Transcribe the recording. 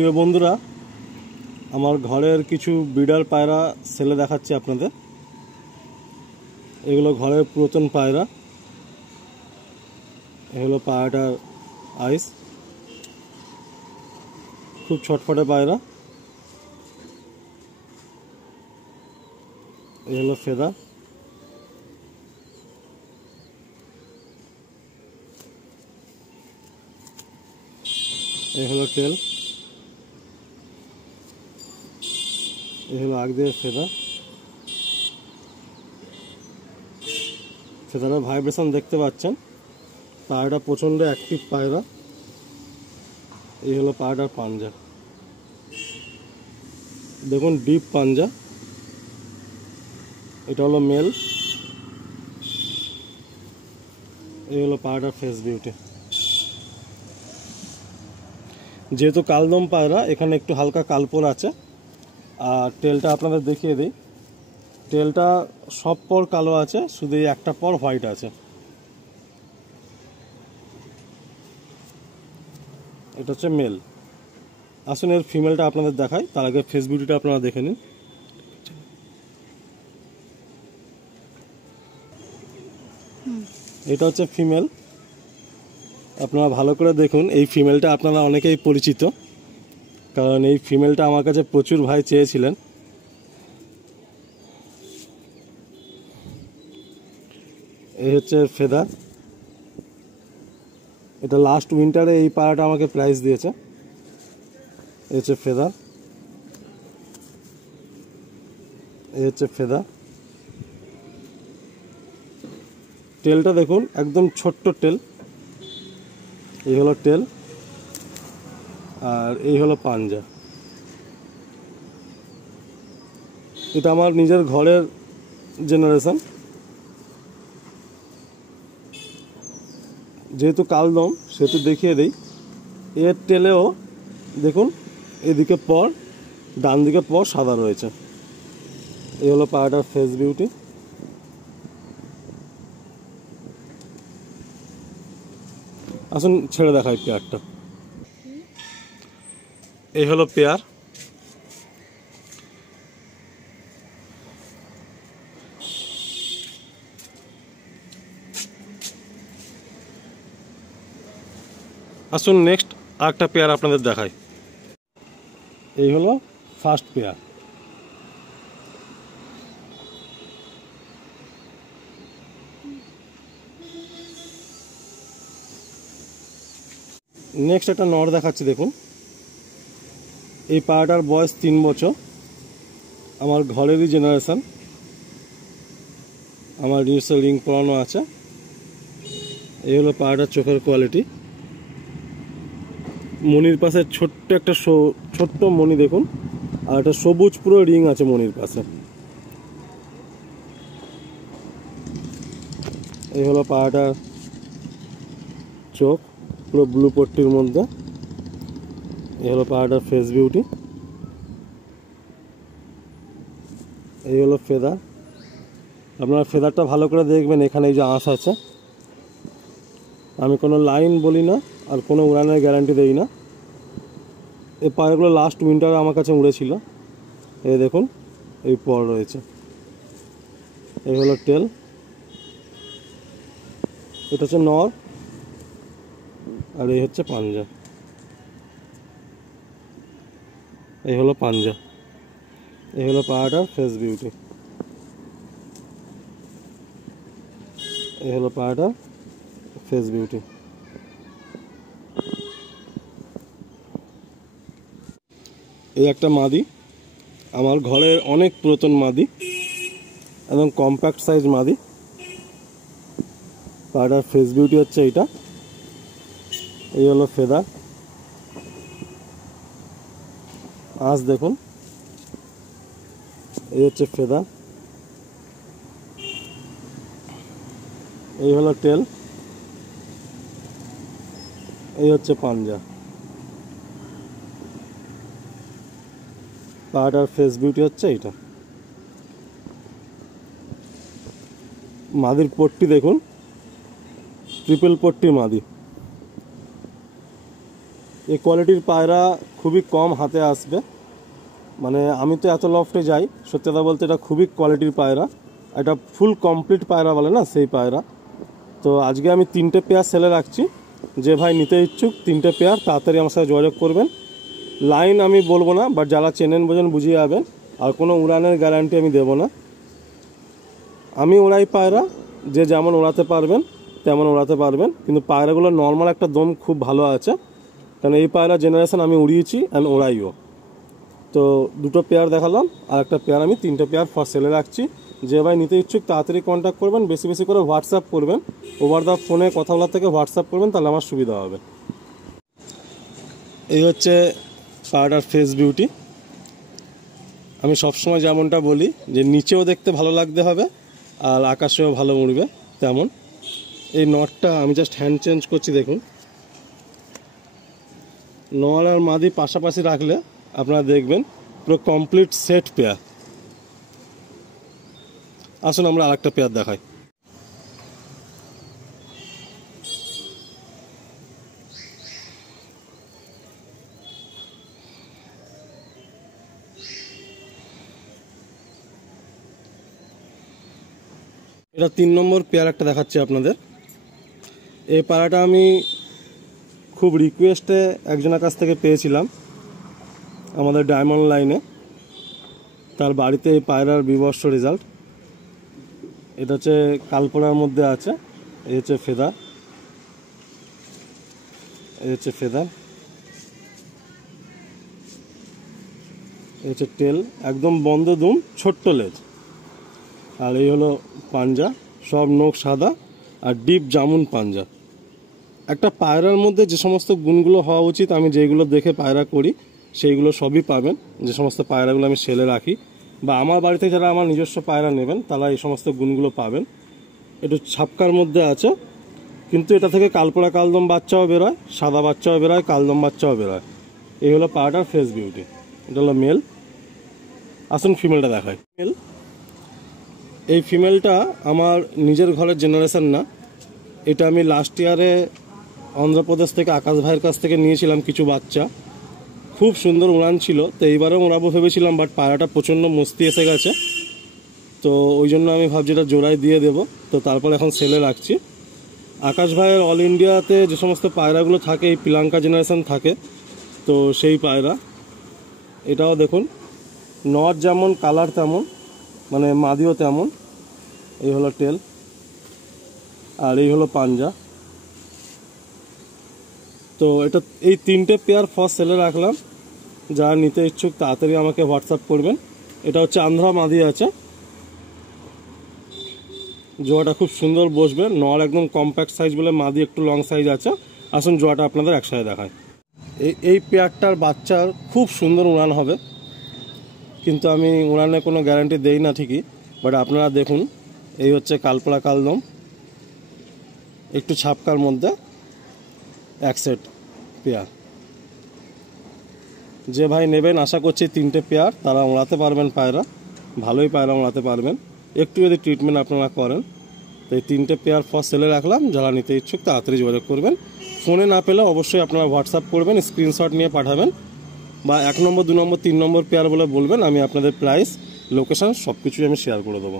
প্রিয় বন্ধুরা, আমার ঘরের কিছু ব্রিডার পায়রা সেলে দেখাচ্ছি আপনাদের। এগুলো ঘরের পুরাতন পায়রা। এগুলো পায়রাটার আইস, খুব ছটফটে পায়রা। এই হলো ফেদার। এই হলো টেল। এই হলো আগ দিয়ে ফেদার। ফেদারের ভাইব্রেশন দেখতে পাচ্ছেন। পায়রাটা প্রচণ্ড অ্যাক্টিভ পায়রা। এই হলো পায়রাটার পাঞ্জা, দেখুন ডিপ পাঞ্জা। এটা হলো মেল। এই হলো পায়রাটার ফেস বিউটি। যেহেতু কালদম পায়রা, এখানে একটু হালকা কালপন আছে। আর টেলটা আপনাদের দেখিয়ে দিই। টেলটা সব পর কালো আছে, শুধু এই একটা পর হোয়াইট আছে। এটা হচ্ছে মেল। আসুন এর ফিমেলটা আপনাদের দেখাই, তার আগে ফেস বিউটিটা আপনারা দেখে নিন। এটা হচ্ছে ফিমেল। আপনারা ভালো করে দেখুন। এই ফিমেলটা আপনারা অনেকেই পরিচিত, কারণ এই ফিমেলটা আমার কাছে প্রচুর ভাই চেয়েছিলেন। এই হচ্ছে ফেদার। এটা লাস্ট উইন্টারে এই পায়রাটা আমাকে প্রাইস দিয়েছে। এই হচ্ছে ফেদার। এই হচ্ছে ফেদার। টেলটা দেখুন, একদম ছোট্ট টেল। এই হলো টেল, আর এই হলো পাঞ্জা। এটা আমার নিজের ঘরের জেনারেশন। যেহেতু কালদম, সেহেতু দেখিয়ে দেই। এর টেলেও দেখুন, এদিকে পর, ডান দিকে পর সাদা রয়েছে। এই হলো পায়রাটার ফেস বিউটি। আসুন ছেড়ে দেখাই পেয়ারটা। এই হলো পেয়ার। আসুন নেক্সট আরেকটা পেয়ার আপনাদের দেখাই। এই হলো ফার্স্ট পেয়ার। নেক্সট একটা নর দেখাচ্ছি, দেখুন। এই পায়রাটার বয়স 3 বছর। আমার ঘরেরই জেনারেশন। আমার নিজস্ব রিং পরানো আছে। এই হলো পায়রাটার চোখের কোয়ালিটি। মনির পাশে ছোট্ট একটা ছোট্ট মনি দেখুন, আর একটা সবুজ পুরো রিং আছে মনির পাশে। এই হলো পায়রাটার চোখ, পুরো ব্লু পট্টির মধ্যে। এই হলো পায়রাটার ফেস বিউটি। এই হলো ফেদার। আপনারা ফেদারটা ভালো করে দেখবেন। এখানে এই যে আঁশ আছে। আমি কোনো লাইন বলি না, আর কোনো উড়ানের গ্যারান্টি দেই না। এই পায়রাগুলো লাস্ট উইন্টারে আমার কাছে উড়েছিল। এই দেখুন, এই পর রয়েছে। এই হলো টেল। এটা হচ্ছে নর, আর এই হচ্ছে পাঞ্জা। এই হলো পাঞ্জা। এই হলো পায়রাটার ফেস বিউটি। এই হলো পায়রাটার ফেস বিউটি। এই একটা মাদি, আমার ঘরের অনেক পুরাতন মাদি, একদম কম্প্যাক্ট সাইজ মাদি। পায়রাটার ফেস বিউটি হচ্ছে এইটা। এই হলো ফেদার। আঁশ দেখুন। এই হচ্ছে ফেদার। এই হলো টেল। এই হচ্ছে পাঞ্জা। পায়রাটার ফেস বিউটি হচ্ছে এইটা। মাদির পট্টি দেখুন, ট্রিপল পট্টি মাদি। এই কোয়ালিটির পায়রা খুবই কম হাতে আসবে। মানে আমি তো এত লফটে যাই, সত্যি কথা বলতে এটা খুবই কোয়ালিটির পায়রা, এটা ফুল কমপ্লিট পায়রা বলে না সেই পায়রা। তো আজকে আমি 3টে পেয়ার সেলে রাখছি। যে ভাই নিতে ইচ্ছুক 3টে পেয়ার তাড়াতাড়ি আমার সাথে যোগাযোগ করবেন। লাইন আমি বলবো না, বাট যারা চেনেন বোঝেন বুঝিয়ে যাবেন। আর কোনো উড়ানের গ্যারান্টি আমি দেবো না। আমি ওড়াই পায়রা, যে যেমন ওড়াতে পারবেন তেমন ওড়াতে পারবেন, কিন্তু পায়রাগুলো নর্মাল একটা দম খুব ভালো আছে, কারণ এই পায়রা জেনারেশন আমি উড়িয়েছি অ্যান্ড ওড়াইও। তো 2টো পেয়ার দেখালাম, আর একটা পেয়ার আমি 3টে পেয়ার ফর সেলে রাখছি। যে ভাই নিতে ইচ্ছুক তাড়াতাড়ি কন্ট্যাক্ট করবেন, বেশি বেশি করে হোয়াটসঅ্যাপ করবেন। ওভার দ্য ফোনে কথা বলার থেকে হোয়াটসঅ্যাপ করবেন, তাহলে আমার সুবিধা হবে। এই হচ্ছে পায়রাটার ফেস বিউটি। আমি সবসময় যেমনটা বলি যে নিচেও দেখতে ভালো লাগতে হবে আর আকাশেও ভালো উড়বে তেমন। এই নটটা আমি জাস্ট হ্যান্ড চেঞ্জ করছি, দেখুন। নর আর মাদি পাশাপাশি রাখলে আপনারা দেখবেন পুরো কমপ্লিট সেট পেয়ার। আসুন আমরা আরেকটা পেয়ার দেখাই। এটা 3 নম্বর পেয়ার একটা দেখাচ্ছি আপনাদের। এই পায়রাটা আমি খুব রিকোয়েস্টে একজনের কাছ থেকে পেয়েছিলাম আমাদের ডায়মন্ড লাইনে। তার বাড়িতে এই পায়রার বিভৎস রেজাল্ট। এটা হচ্ছে কালপোড়ার মধ্যে আছে। এই হচ্ছে ফেদার, এই হচ্ছে ফেদার, এই হচ্ছে টেল, একদম বন্ধ দুম, ছোট্ট লেজ। আর এই হলো পাঞ্জা, সব নখ সাদা আর ডিপ জামুন পাঞ্জা। একটা পায়রার মধ্যে যে সমস্ত গুণগুলো হওয়া উচিত, আমি যেগুলো দেখে পায়রা করি সেইগুলো সবই পাবেন। যে সমস্ত পায়রাগুলো আমি সেলে রাখি বা আমার বাড়িতে যারা আমার নিজস্ব পায়রা নেবেন তারা এই সমস্ত গুণগুলো পাবেন। একটু ছাপকার মধ্যে আছে, কিন্তু এটা থেকে কালপোড়া কালদম বাচ্চাও বেরোয়, সাদা বাচ্চাও বেরোয়, কালদম বাচ্চাও বেরোয়। এই হলো পায়রাটার ফেস বিউটি। এটা হলো মেল। আসুন ফিমেলটা দেখাই। মেল, এই ফিমেলটা আমার নিজের ঘরের জেনারেশন না, এটা আমি লাস্ট ইয়ারে অন্ধ্রপ্রদেশ থেকে আকাশ ভাইয়ের কাছ থেকে নিয়েছিলাম কিছু বাচ্চা। খুব সুন্দর উড়ান ছিল, তো এইবারেও উড়াবো ভেবেছিলাম, বাট পায়রাটা প্রচণ্ড মস্তি এসে গেছে। তো ওই জন্য আমি ভাবছি এটা জোড়ায় দিয়ে দেবো। তো তারপর এখন সেলে রাখছি। আকাশ ভাইয়ের অল ইন্ডিয়াতে যে সমস্ত পায়রাগুলো থাকে এই পিলাঙ্কা জেনারেশন থাকে, তো সেই পায়রা। এটাও দেখুন, নট যেমন কালার তেমন, মানে মাদিও তেমন। এই হলো টেল আর এই হলো পাঞ্জা। তো এটা এই 3টে পেয়ার ফার্স্ট সেলে রাখলাম। যারা নিতে ইচ্ছুক তাড়াতাড়ি আমাকে হোয়াটসঅ্যাপ করবেন। এটা হচ্ছে আন্ধ্রা মাদি আছে, জোয়াটা খুব সুন্দর বসবে। নর একদম কম্প্যাক্ট সাইজ বলে মাদি একটু লং সাইজ আছে। আসুন জোয়াটা আপনাদের একসাথে দেখায়। এই পেয়ারটার বাচ্চার খুব সুন্দর উড়ান হবে, কিন্তু আমি উড়ানের কোনো গ্যারান্টি দেই না ঠিকই, বাট আপনারা দেখুন। এই হচ্ছে কালপোড়া কালদম, একটু ছাপকার মধ্যে এক সেট পেয়ার। যে ভাই নেবেন আশা করছি 3টে পেয়ার তারা উড়াতে পারবেন পায়রা, ভালোই পায়রা উড়াতে পারবেন একটু যদি ট্রিটমেন্ট আপনারা করেন। তো এই 3টে পেয়ার ফার্স্ট সেলে রাখলাম। যারা নিতে ইচ্ছুক তাড়াতাড়ি যোগাযোগ করবেন। ফোনে না পেলে অবশ্যই আপনারা হোয়াটসঅ্যাপ করবেন, স্ক্রিনশট নিয়ে পাঠাবেন, বা 1 নম্বর 2 নম্বর 3 নম্বর পেয়ার বলে বলবেন। আমি আপনাদের প্রাইস, লোকেশান সব কিছুই আমি শেয়ার করে দেবো।